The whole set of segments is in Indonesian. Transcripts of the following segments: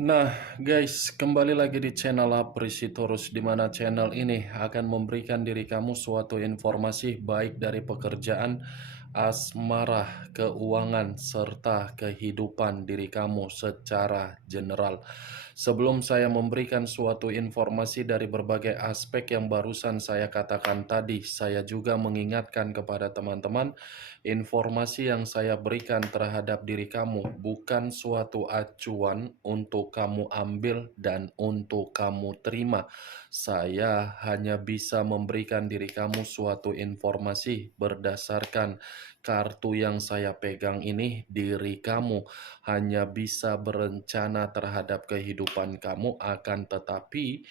Nah, guys, kembali lagi di channel Aprisitorus, di mana channel ini akan memberikan diri kamu suatu informasi baik dari pekerjaan, asmara, keuangan, serta kehidupan diri kamu secara general. Sebelum saya memberikan suatu informasi dari berbagai aspek yang barusan saya katakan tadi, saya juga mengingatkan kepada teman-teman, informasi yang saya berikan terhadap diri kamu bukan suatu acuan untuk kamu ambil dan untuk kamu terima. Saya hanya bisa memberikan diri kamu suatu informasi berdasarkan kartu yang saya pegang ini. Diri kamu hanya bisa berencana terhadap kehidupan kamu, akan tetapi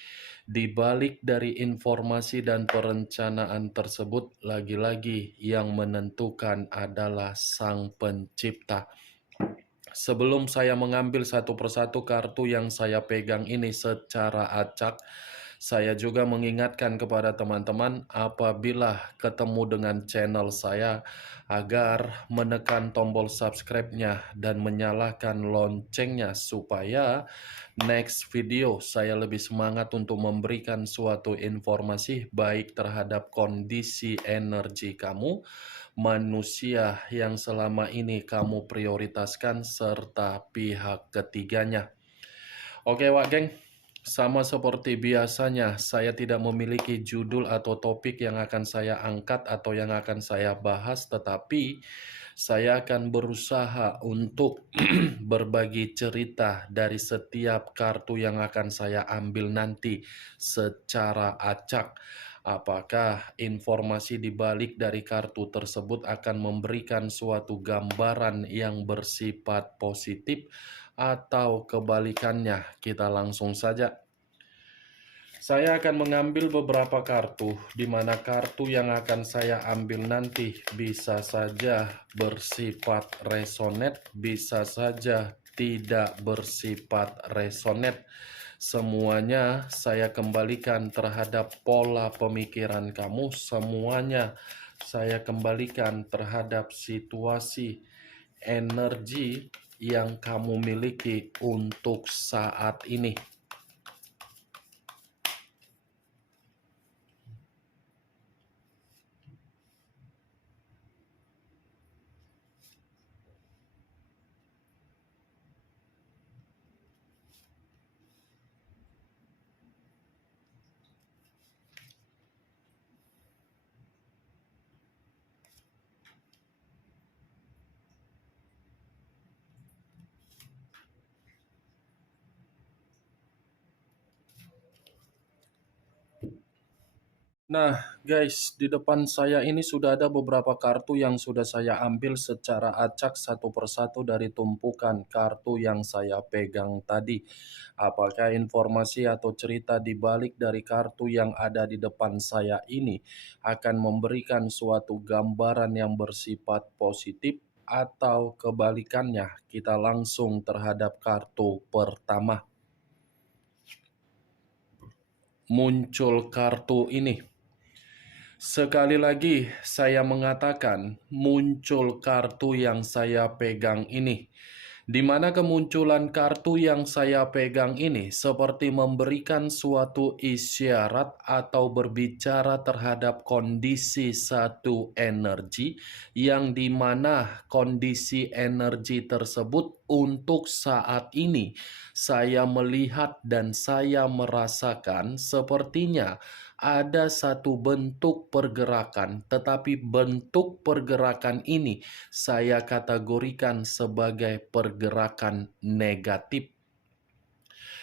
di balik dari informasi dan perencanaan tersebut, lagi-lagi yang menentukan adalah Sang Pencipta. Sebelum saya mengambil satu persatu kartu yang saya pegang ini secara acak, saya juga mengingatkan kepada teman-teman apabila ketemu dengan channel saya agar menekan tombol subscribe-nya dan menyalakan loncengnya supaya next video saya lebih semangat untuk memberikan suatu informasi baik terhadap kondisi energi kamu, manusia yang selama ini kamu prioritaskan, serta pihak ketiganya. Oke, Wak Geng. Sama seperti biasanya, saya tidak memiliki judul atau topik yang akan saya angkat atau yang akan saya bahas, tetapi saya akan berusaha untuk berbagi cerita dari setiap kartu yang akan saya ambil nanti secara acak. Apakah informasi di balik dari kartu tersebut akan memberikan suatu gambaran yang bersifat positif atau kebalikannya? Kita langsung saja. Saya akan mengambil beberapa kartu, di mana kartu yang akan saya ambil nanti bisa saja bersifat resonate, bisa saja tidak bersifat resonate. Semuanya saya kembalikan terhadap pola pemikiran kamu, semuanya saya kembalikan terhadap situasi energi yang kamu miliki untuk saat ini. Nah, guys, di depan saya ini sudah ada beberapa kartu yang sudah saya ambil secara acak satu persatu dari tumpukan kartu yang saya pegang tadi. Apakah informasi atau cerita di balik dari kartu yang ada di depan saya ini akan memberikan suatu gambaran yang bersifat positif atau kebalikannya? Kita langsung terhadap kartu pertama. Muncul kartu ini. Sekali lagi saya mengatakan muncul kartu yang saya pegang ini. Di mana kemunculan kartu yang saya pegang ini seperti memberikan suatu isyarat atau berbicara terhadap kondisi satu energi yang dimana kondisi energi tersebut untuk saat ini saya melihat dan saya merasakan sepertinya ada satu bentuk pergerakan, tetapi bentuk pergerakan ini saya kategorikan sebagai pergerakan negatif.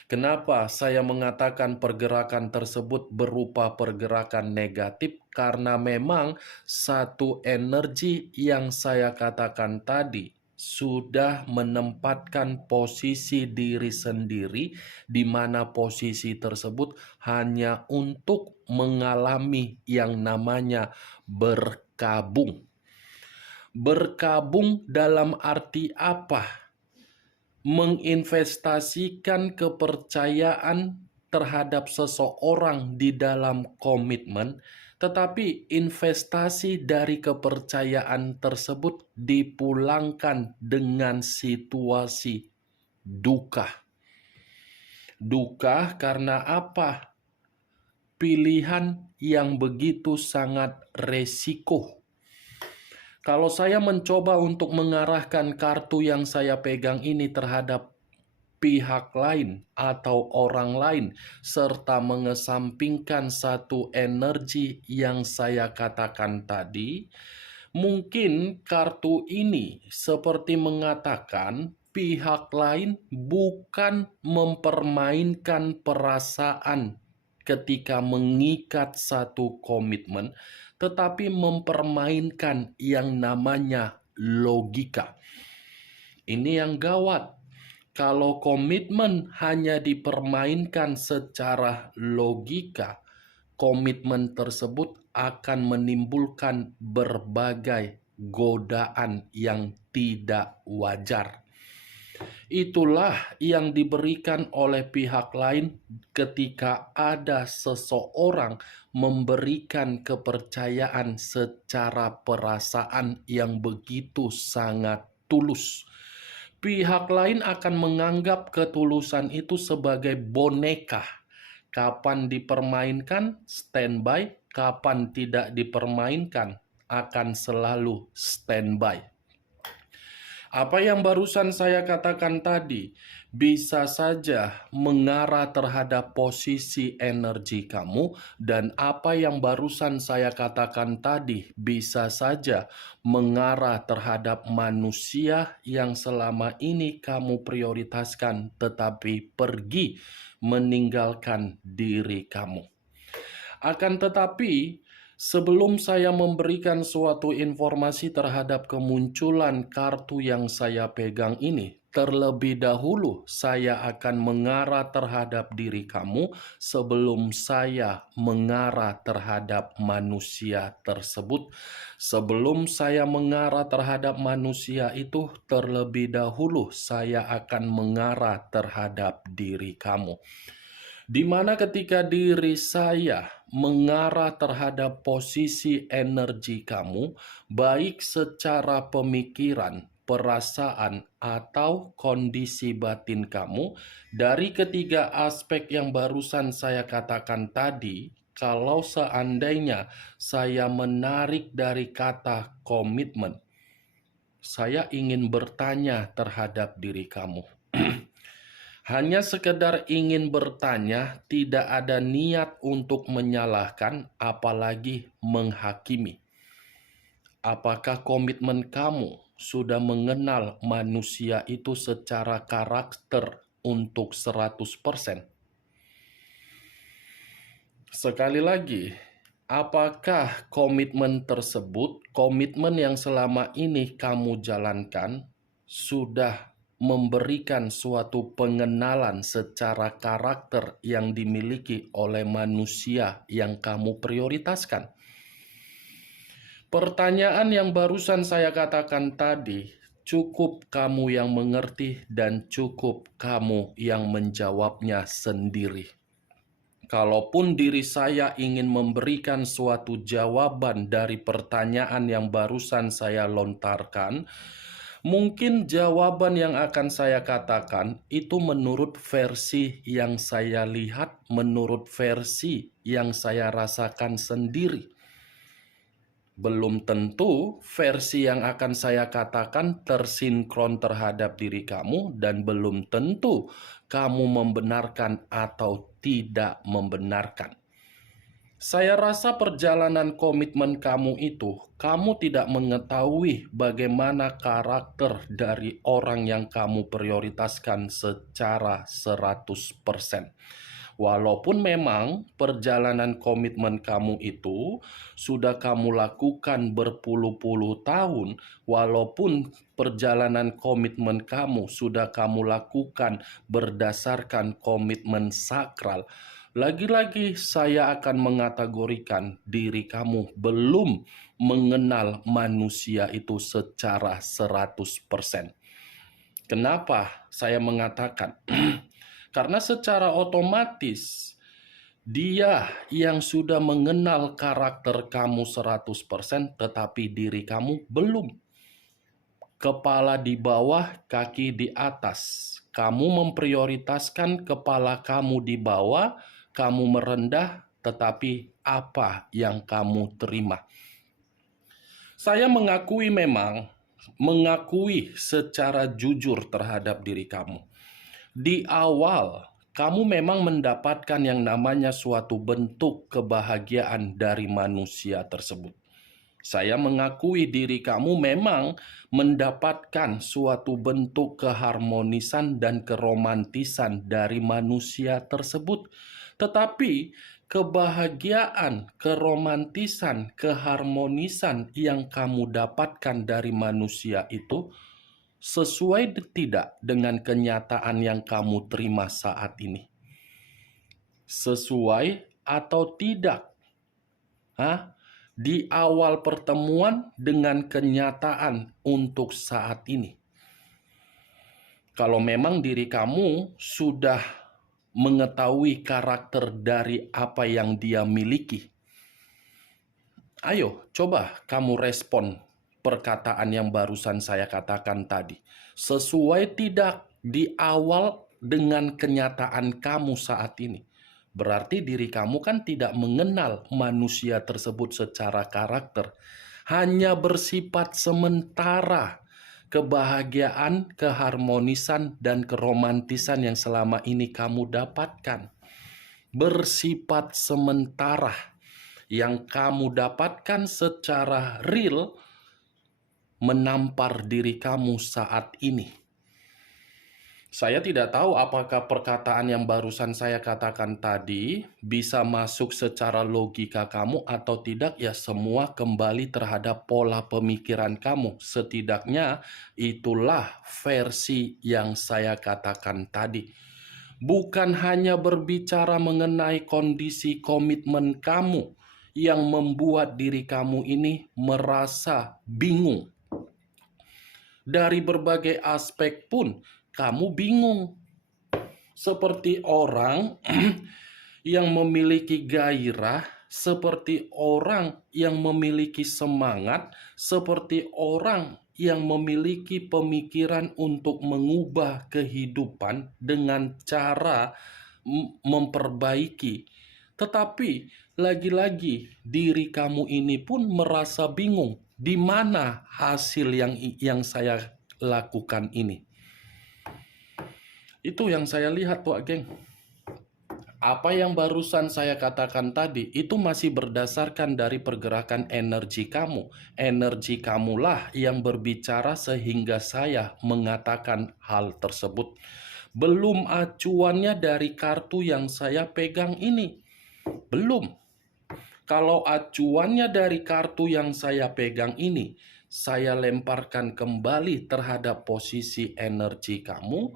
Kenapa saya mengatakan pergerakan tersebut berupa pergerakan negatif? Karena memang satu energi yang saya katakan tadi sudah menempatkan posisi diri sendiri, di mana posisi tersebut hanya untuk mengalami yang namanya berkabung. Berkabung dalam arti apa? Menginvestasikan kepercayaan terhadap seseorang di dalam komitmen, tetapi investasi dari kepercayaan tersebut dipulangkan dengan situasi duka. Duka karena apa? Pilihan yang begitu sangat resiko. Kalau saya mencoba untuk mengarahkan kartu yang saya pegang ini terhadap pihak lain atau orang lain, serta mengesampingkan satu energi yang saya katakan tadi, mungkin kartu ini seperti mengatakan pihak lain bukan mempermainkan perasaan ketika mengikat satu komitmen, tetapi mempermainkan yang namanya logika. Ini yang gawat. Kalau komitmen hanya dipermainkan secara logika, komitmen tersebut akan menimbulkan berbagai godaan yang tidak wajar. Itulah yang diberikan oleh pihak lain ketika ada seseorang memberikan kepercayaan secara perasaan yang begitu sangat tulus. Pihak lain akan menganggap ketulusan itu sebagai boneka. Kapan dipermainkan, standby. Kapan tidak dipermainkan, akan selalu standby. Apa yang barusan saya katakan tadi bisa saja mengarah terhadap posisi energi kamu, dan apa yang barusan saya katakan tadi bisa saja mengarah terhadap manusia yang selama ini kamu prioritaskan tetapi pergi meninggalkan diri kamu. Akan tetapi, sebelum saya memberikan suatu informasi terhadap kemunculan kartu yang saya pegang ini, terlebih dahulu saya akan mengarah terhadap diri kamu sebelum saya mengarah terhadap manusia tersebut. Sebelum saya mengarah terhadap manusia itu, terlebih dahulu saya akan mengarah terhadap diri kamu. Di mana ketika diri saya mengarah terhadap posisi energi kamu, baik secara pemikiran, perasaan, atau kondisi batin kamu, dari ketiga aspek yang barusan saya katakan tadi, kalau seandainya saya menarik dari kata komitmen, saya ingin bertanya terhadap diri kamu. Hanya sekedar ingin bertanya, tidak ada niat untuk menyalahkan, apalagi menghakimi. Apakah komitmen kamu sudah mengenal manusia itu secara karakter untuk 100%? Sekali lagi, apakah komitmen tersebut, komitmen yang selama ini kamu jalankan, sudah memberikan suatu pengenalan secara karakter yang dimiliki oleh manusia yang kamu prioritaskan? Pertanyaan yang barusan saya katakan tadi, cukup kamu yang mengerti dan cukup kamu yang menjawabnya sendiri. Kalaupun diri saya ingin memberikan suatu jawaban dari pertanyaan yang barusan saya lontarkan, mungkin jawaban yang akan saya katakan itu menurut versi yang saya lihat, menurut versi yang saya rasakan sendiri. Belum tentu versi yang akan saya katakan tersinkron terhadap diri kamu, dan belum tentu kamu membenarkan atau tidak membenarkan. Saya rasa perjalanan komitmen kamu itu, kamu tidak mengetahui bagaimana karakter dari orang yang kamu prioritaskan secara 100%. Walaupun memang perjalanan komitmen kamu itu sudah kamu lakukan berpuluh-puluh tahun, walaupun perjalanan komitmen kamu sudah kamu lakukan berdasarkan komitmen sakral, lagi-lagi saya akan mengategorikan diri kamu belum mengenal manusia itu secara 100%. Kenapa saya mengatakan? Karena secara otomatis dia yang sudah mengenal karakter kamu 100%, tetapi diri kamu belum. Kepala di bawah, kaki di atas. kamu memprioritaskan kepala kamu di bawah, kamu merendah, tetapi apa yang kamu terima? Saya mengakui secara jujur terhadap diri kamu. Di awal, kamu memang mendapatkan yang namanya suatu bentuk kebahagiaan dari manusia tersebut. Saya mengakui diri kamu memang mendapatkan suatu bentuk keharmonisan dan keromantisan dari manusia tersebut. Tetapi kebahagiaan, keromantisan, keharmonisan yang kamu dapatkan dari manusia itu sesuai tidak dengan kenyataan yang kamu terima saat ini? Sesuai atau tidak? Hah? Di awal pertemuan dengan kenyataan untuk saat ini. Kalau memang diri kamu sudah mengetahui karakter dari apa yang dia miliki, ayo coba kamu respon perkataan yang barusan saya katakan tadi. Sesuai tidak di awal dengan kenyataan kamu saat ini? Berarti diri kamu kan tidak mengenal manusia tersebut secara karakter. Hanya bersifat sementara kebahagiaan, keharmonisan, dan keromantisan yang selama ini kamu dapatkan. Bersifat sementara yang kamu dapatkan secara real menampar diri kamu saat ini. Saya tidak tahu apakah perkataan yang barusan saya katakan tadi bisa masuk secara logika kamu atau tidak, ya semua kembali terhadap pola pemikiran kamu. Setidaknya itulah versi yang saya katakan tadi. Bukan hanya berbicara mengenai kondisi komitmen kamu yang membuat diri kamu ini merasa bingung. Dari berbagai aspek pun kamu bingung. Seperti orang yang memiliki gairah, seperti orang yang memiliki semangat, seperti orang yang memiliki pemikiran untuk mengubah kehidupan dengan cara memperbaiki. Tetapi lagi-lagi diri kamu ini pun merasa bingung. Di mana hasil yang saya lakukan ini? Itu yang saya lihat, Pak Geng. Apa yang barusan saya katakan tadi, itu masih berdasarkan dari pergerakan energi kamu. Energi kamulah yang berbicara sehingga saya mengatakan hal tersebut. Belum acuannya dari kartu yang saya pegang ini. Belum. Kalau acuannya dari kartu yang saya pegang ini, saya lemparkan kembali terhadap posisi energi kamu.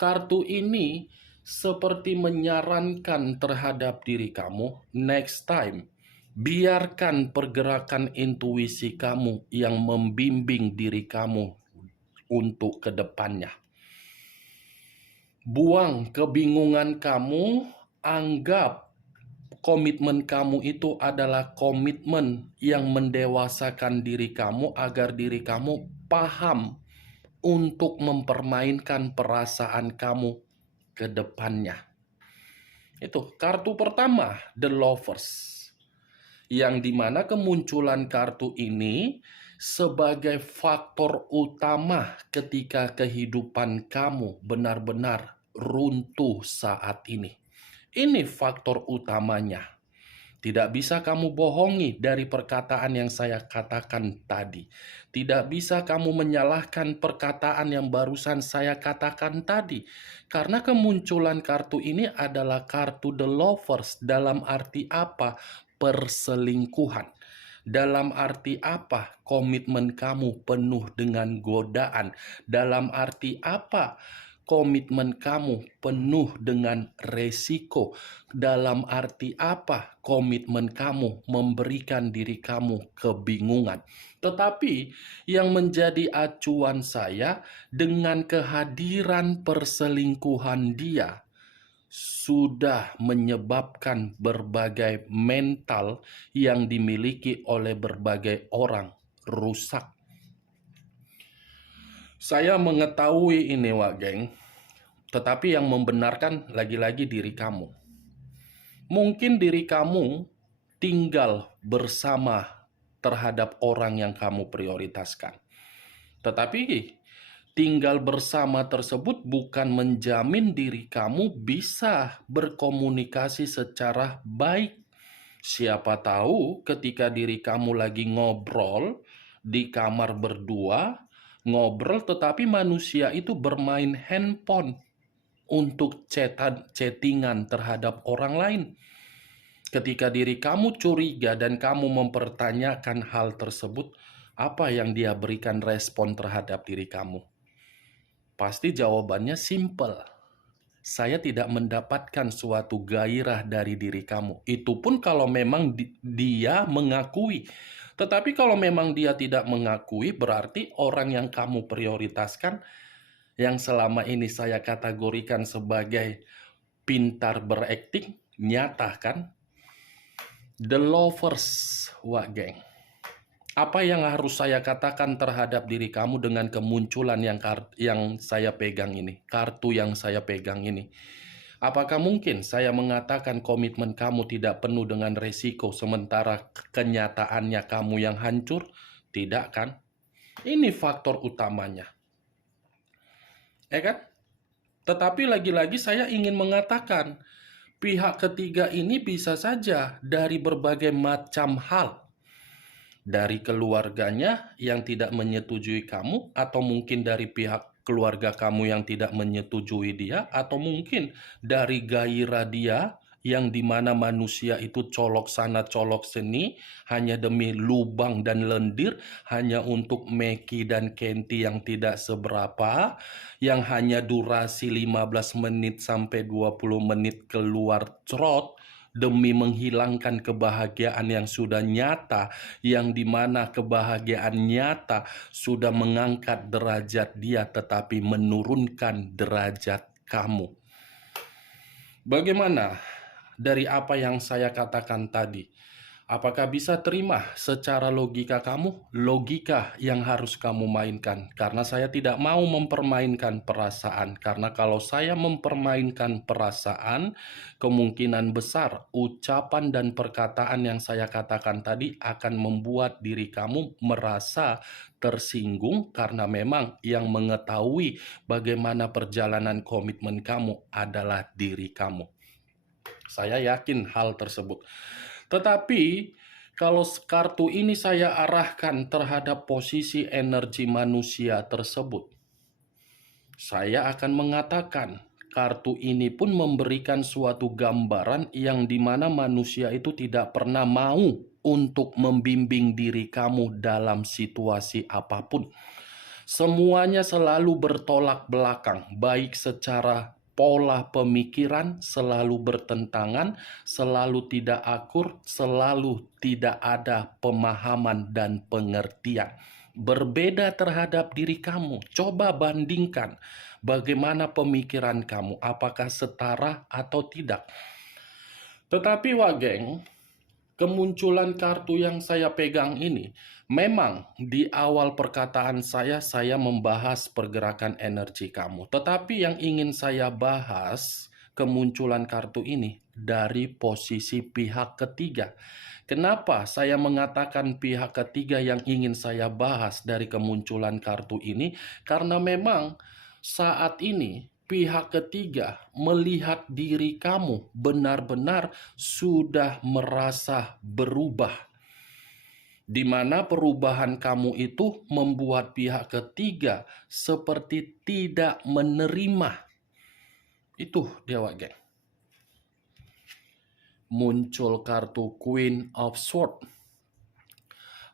Kartu ini seperti menyarankan terhadap diri kamu, next time, biarkan pergerakan intuisi kamu yang membimbing diri kamu untuk ke depannya. Buang kebingungan kamu, anggap komitmen kamu itu adalah komitmen yang mendewasakan diri kamu agar diri kamu paham untuk mempermainkan perasaan kamu ke depannya. Itu kartu pertama, The Lovers. Yang dimana kemunculan kartu ini sebagai faktor utama ketika kehidupan kamu benar-benar runtuh saat ini. Ini faktor utamanya. Tidak bisa kamu bohongi dari perkataan yang saya katakan tadi. Tidak bisa kamu menyalahkan perkataan yang barusan saya katakan tadi. Karena kemunculan kartu ini adalah kartu The Lovers. Dalam arti apa? Perselingkuhan. Dalam arti apa? Komitmen kamu penuh dengan godaan. Dalam arti apa? Komitmen kamu penuh dengan resiko. Dalam arti apa? Komitmen kamu memberikan diri kamu kebingungan. Tetapi yang menjadi acuan saya dengan kehadiran perselingkuhan dia sudah menyebabkan berbagai mental yang dimiliki oleh berbagai orang rusak. Saya mengetahui ini, Wak Geng. Tetapi yang membenarkan lagi-lagi diri kamu. Mungkin diri kamu tinggal bersama terhadap orang yang kamu prioritaskan. Tetapi tinggal bersama tersebut bukan menjamin diri kamu bisa berkomunikasi secara baik. Siapa tahu ketika diri kamu lagi ngobrol di kamar berdua, ngobrol tetapi manusia itu bermain handphone untuk chattingan terhadap orang lain. Ketika diri kamu curiga dan kamu mempertanyakan hal tersebut, apa yang dia berikan respon terhadap diri kamu? Pasti jawabannya simple. Saya tidak mendapatkan suatu gairah dari diri kamu. Itu pun kalau memang dia mengakui. Tetapi kalau memang dia tidak mengakui, berarti orang yang kamu prioritaskan, yang selama ini saya kategorikan sebagai pintar berakting, nyata kan? The lovers, wak geng. Apa yang harus saya katakan terhadap diri kamu dengan kemunculan yang saya pegang ini, kartu yang saya pegang ini? Apakah mungkin saya mengatakan komitmen kamu tidak penuh dengan resiko, sementara kenyataannya kamu yang hancur? Tidak kan? Ini faktor utamanya. Ya kan? Tetapi lagi-lagi saya ingin mengatakan, pihak ketiga ini bisa saja dari berbagai macam hal. Dari keluarganya yang tidak menyetujui kamu, atau mungkin dari pihak keluarga kamu yang tidak menyetujui dia, atau mungkin dari gairah dia yang dimana manusia itu colok sana colok sini hanya demi lubang dan lendir, hanya untuk Meki dan Kenti yang tidak seberapa, yang hanya durasi 15 menit sampai 20 menit keluar trot demi menghilangkan kebahagiaan yang sudah nyata, yang dimana kebahagiaan nyata sudah mengangkat derajat dia tetapi menurunkan derajat kamu. Bagaimana dari apa yang saya katakan tadi? Apakah bisa terima secara logika kamu? Logika yang harus kamu mainkan. Karena saya tidak mau mempermainkan perasaan. Karena kalau saya mempermainkan perasaan, kemungkinan besar ucapan dan perkataan yang saya katakan tadi akan membuat diri kamu merasa tersinggung, karena memang yang mengetahui bagaimana perjalanan komitmen kamu adalah diri kamu. Saya yakin hal tersebut. Tetapi kalau kartu ini saya arahkan terhadap posisi energi manusia tersebut, saya akan mengatakan kartu ini pun memberikan suatu gambaran yang dimana manusia itu tidak pernah mau untuk membimbing diri kamu dalam situasi apapun. Semuanya selalu bertolak belakang, baik secara pola pemikiran selalu bertentangan, selalu tidak akur, selalu tidak ada pemahaman dan pengertian. Berbeda terhadap diri kamu. Coba bandingkan bagaimana pemikiran kamu, apakah setara atau tidak. Tetapi wageng, kemunculan kartu yang saya pegang ini, memang di awal perkataan saya membahas pergerakan energi kamu. Tetapi yang ingin saya bahas, kemunculan kartu ini dari posisi pihak ketiga. Kenapa saya mengatakan pihak ketiga yang ingin saya bahas dari kemunculan kartu ini? Karena memang saat ini pihak ketiga melihat diri kamu benar-benar sudah merasa berubah, di mana perubahan kamu itu membuat pihak ketiga seperti tidak menerima. Itu dia geng. Muncul kartu Queen of Swords,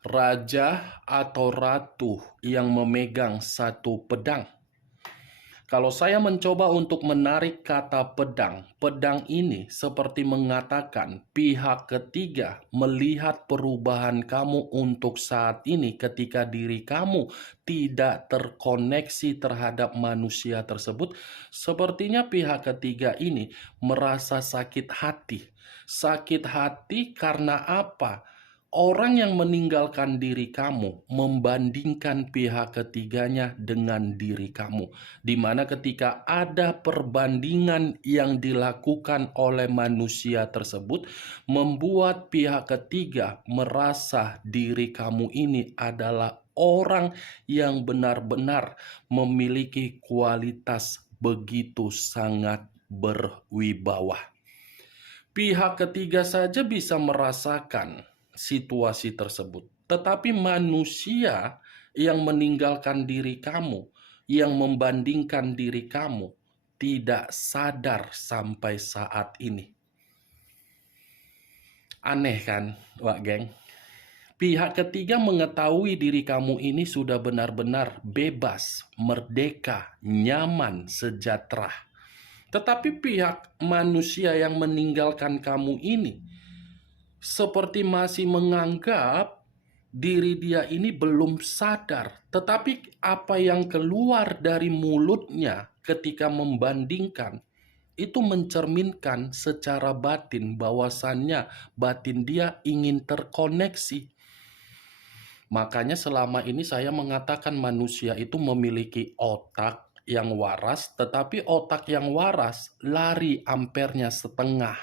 raja atau ratu yang memegang satu pedang. Kalau saya mencoba untuk menarik kata pedang, pedang ini seperti mengatakan pihak ketiga melihat perubahan kamu untuk saat ini ketika diri kamu tidak terkoneksi terhadap manusia tersebut. Sepertinya pihak ketiga ini merasa sakit hati. Sakit hati karena apa? orang yang meninggalkan diri kamu membandingkan pihak ketiganya dengan diri kamu, di mana ketika ada perbandingan yang dilakukan oleh manusia tersebut, membuat pihak ketiga merasa diri kamu ini adalah orang yang benar-benar memiliki kualitas begitu sangat berwibawa. Pihak ketiga saja bisa merasakan situasi tersebut, tetapi manusia yang meninggalkan diri kamu, yang membandingkan diri kamu, tidak sadar sampai saat ini. Aneh kan, Wak Geng? Pihak ketiga mengetahui diri kamu ini sudah benar-benar bebas, merdeka, nyaman, sejahtera. Tetapi pihak manusia yang meninggalkan kamu ini seperti masih menganggap diri dia ini belum sadar. Tetapi apa yang keluar dari mulutnya ketika membandingkan, itu mencerminkan secara batin bahwasannya batin dia ingin terkoneksi. Makanya selama ini saya mengatakan manusia itu memiliki otak yang waras, tetapi otak yang waras lari ampernya setengah.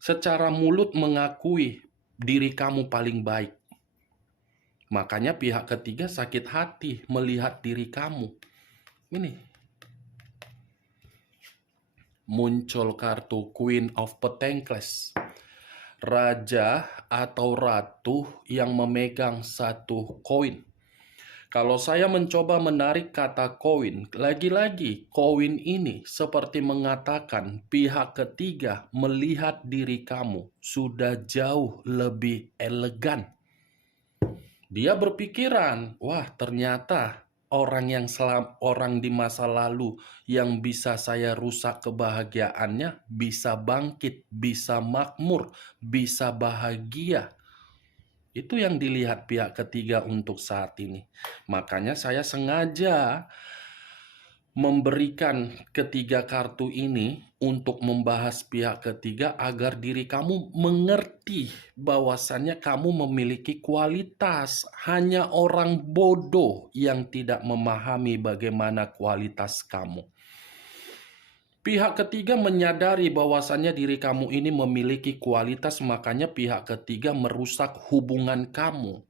Secara mulut mengakui diri kamu paling baik. Makanya pihak ketiga sakit hati melihat diri kamu. Ini muncul kartu Queen of Pentacles. Raja atau ratu yang memegang satu koin. Kalau saya mencoba menarik kata koin, lagi-lagi koin ini seperti mengatakan pihak ketiga melihat diri kamu sudah jauh lebih elegan. Dia berpikiran, wah ternyata orang di masa lalu yang bisa saya rusak kebahagiaannya bisa bangkit, bisa makmur, bisa bahagia. Itu yang dilihat pihak ketiga untuk saat ini. Makanya saya sengaja memberikan ketiga kartu ini untuk membahas pihak ketiga agar diri kamu mengerti bahwasannya kamu memiliki kualitas. Hanya orang bodoh yang tidak memahami bagaimana kualitas kamu. Pihak ketiga menyadari bahwasannya diri kamu ini memiliki kualitas, makanya pihak ketiga merusak hubungan kamu.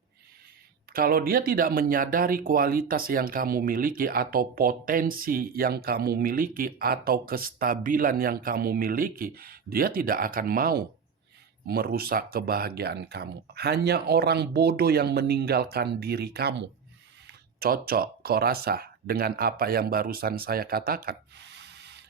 Kalau dia tidak menyadari kualitas yang kamu miliki atau potensi yang kamu miliki atau kestabilan yang kamu miliki, dia tidak akan mau merusak kebahagiaan kamu. Hanya orang bodoh yang meninggalkan diri kamu. Cocok, kau rasa dengan apa yang barusan saya katakan?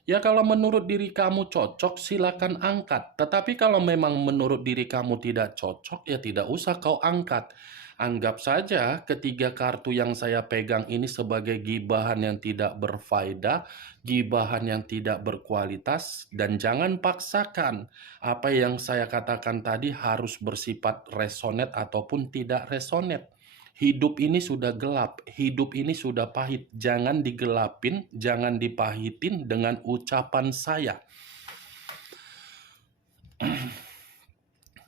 Ya kalau menurut diri kamu cocok silakan angkat. Tetapi kalau memang menurut diri kamu tidak cocok ya tidak usah kau angkat. Anggap saja ketiga kartu yang saya pegang ini sebagai gibahan yang tidak berfaedah, gibahan yang tidak berkualitas, dan jangan paksakan apa yang saya katakan tadi harus bersifat resonate ataupun tidak resonate. Hidup ini sudah gelap, hidup ini sudah pahit. Jangan digelapin, jangan dipahitin dengan ucapan saya.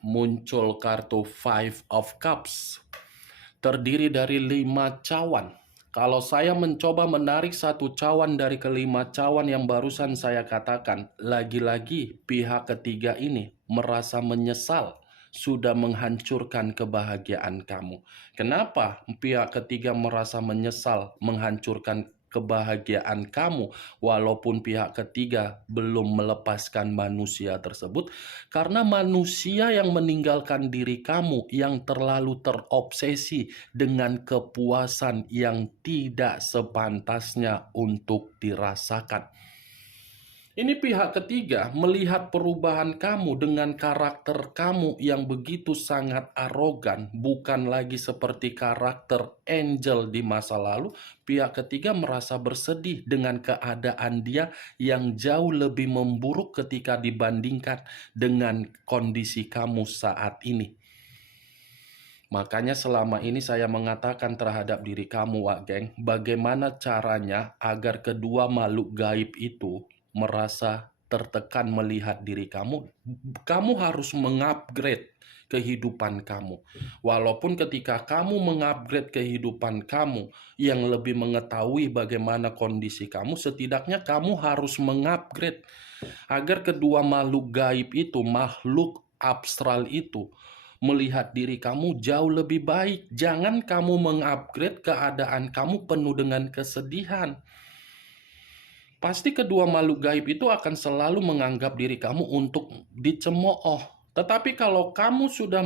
Muncul kartu Five of Cups. Terdiri dari 5 cawan. Kalau saya mencoba menarik satu cawan dari kelima cawan yang barusan saya katakan, lagi-lagi pihak ketiga ini merasa menyesal sudah menghancurkan kebahagiaan kamu. Kenapa pihak ketiga merasa menyesal menghancurkan kebahagiaan kamu walaupun pihak ketiga belum melepaskan manusia tersebut? Karena manusia yang meninggalkan diri kamu yang terlalu terobsesi dengan kepuasan yang tidak sepantasnya untuk dirasakan. Ini pihak ketiga melihat perubahan kamu dengan karakter kamu yang begitu sangat arogan, bukan lagi seperti karakter angel di masa lalu. Pihak ketiga merasa bersedih dengan keadaan dia yang jauh lebih memburuk ketika dibandingkan dengan kondisi kamu saat ini. Makanya selama ini saya mengatakan terhadap diri kamu, Wak Geng, bagaimana caranya agar kedua makhluk gaib itu merasa tertekan melihat diri kamu. Kamu harus mengupgrade kehidupan kamu. Walaupun ketika kamu mengupgrade kehidupan kamu yang lebih mengetahui bagaimana kondisi kamu, setidaknya kamu harus mengupgrade agar kedua makhluk gaib itu, makhluk abstral itu, melihat diri kamu jauh lebih baik. Jangan kamu mengupgrade keadaan kamu penuh dengan kesedihan. Pasti kedua makhluk gaib itu akan selalu menganggap diri kamu untuk dicemooh. Tetapi kalau kamu sudah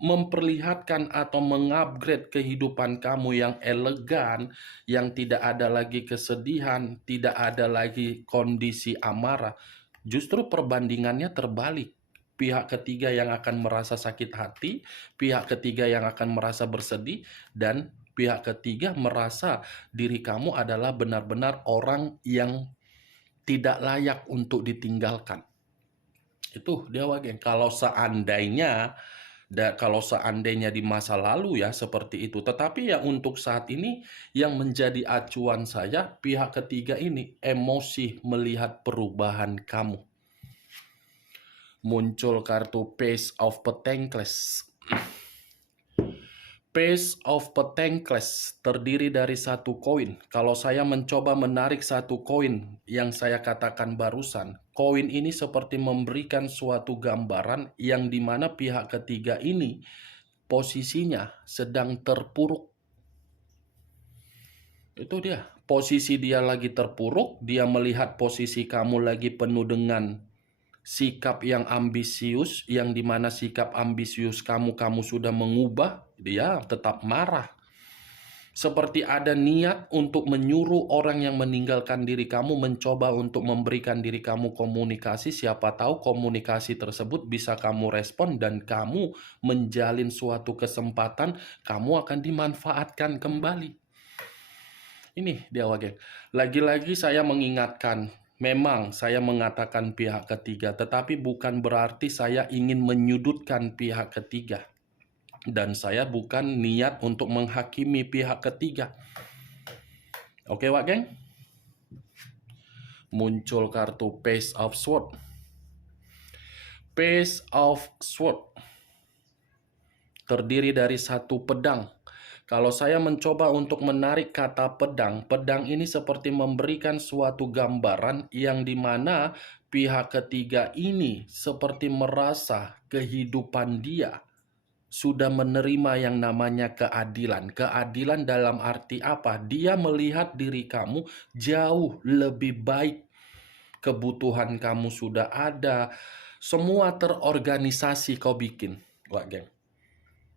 memperlihatkan atau mengupgrade kehidupan kamu yang elegan, yang tidak ada lagi kesedihan, tidak ada lagi kondisi amarah, justru perbandingannya terbalik. Pihak ketiga yang akan merasa sakit hati, pihak ketiga yang akan merasa bersedih, dan pihak ketiga merasa diri kamu adalah benar-benar orang yang tidak layak untuk ditinggalkan. Itu dia geng. Kalau seandainya di masa lalu ya seperti itu. Tetapi ya untuk saat ini yang menjadi acuan saya, pihak ketiga ini emosi melihat perubahan kamu. Muncul kartu Page of Pentacles. Page of Pentacles terdiri dari satu koin. Kalau saya mencoba menarik satu koin yang saya katakan barusan, koin ini seperti memberikan suatu gambaran yang dimana pihak ketiga ini posisinya sedang terpuruk. Itu dia. Posisi dia lagi terpuruk, dia melihat posisi kamu lagi penuh dengan sikap yang ambisius, yang dimana sikap ambisius kamu sudah mengubah, dia tetap marah. Seperti ada niat untuk menyuruh orang yang meninggalkan diri kamu mencoba untuk memberikan diri kamu komunikasi. Siapa tahu komunikasi tersebut bisa kamu respon dan kamu menjalin suatu kesempatan, kamu akan dimanfaatkan kembali. Ini dia geng. Lagi-lagi saya mengingatkan, memang saya mengatakan pihak ketiga, tetapi bukan berarti saya ingin menyudutkan pihak ketiga. Dan saya bukan niat untuk menghakimi pihak ketiga. Oke, geng? Muncul kartu Page of Swords. Page of Swords terdiri dari satu pedang. Kalau saya mencoba untuk menarik kata pedang, pedang ini seperti memberikan suatu gambaran yang dimana pihak ketiga ini seperti merasa kehidupan dia sudah menerima yang namanya keadilan. Keadilan dalam arti apa? Dia melihat diri kamu jauh lebih baik. Kebutuhan kamu sudah ada. Semua terorganisasi kau bikin, geng.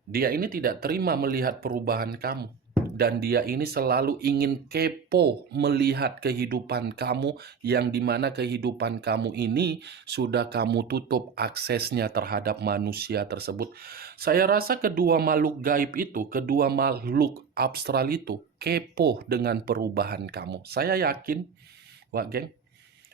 Dia ini tidak terima melihat perubahan kamu. Dan dia ini selalu ingin kepo melihat kehidupan kamu, yang dimana kehidupan kamu ini sudah kamu tutup aksesnya terhadap manusia tersebut. Saya rasa kedua makhluk gaib itu, kedua makhluk abstral itu kepo dengan perubahan kamu. Saya yakin, geng.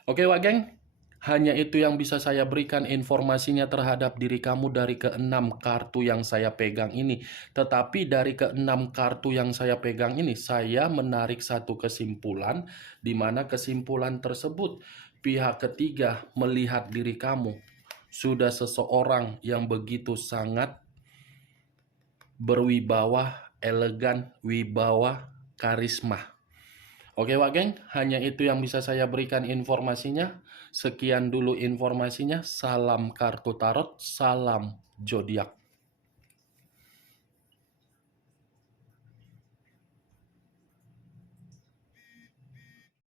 Oke, geng. Hanya itu yang bisa saya berikan informasinya terhadap diri kamu dari keenam kartu yang saya pegang ini. Tetapi dari keenam kartu yang saya pegang ini, saya menarik satu kesimpulan, di mana kesimpulan tersebut pihak ketiga melihat diri kamu sudah seseorang yang begitu sangat berwibawa, elegan, wibawa, karisma. Oke, geng, hanya itu yang bisa saya berikan informasinya. Sekian dulu informasinya. Salam kartu tarot, salam zodiak.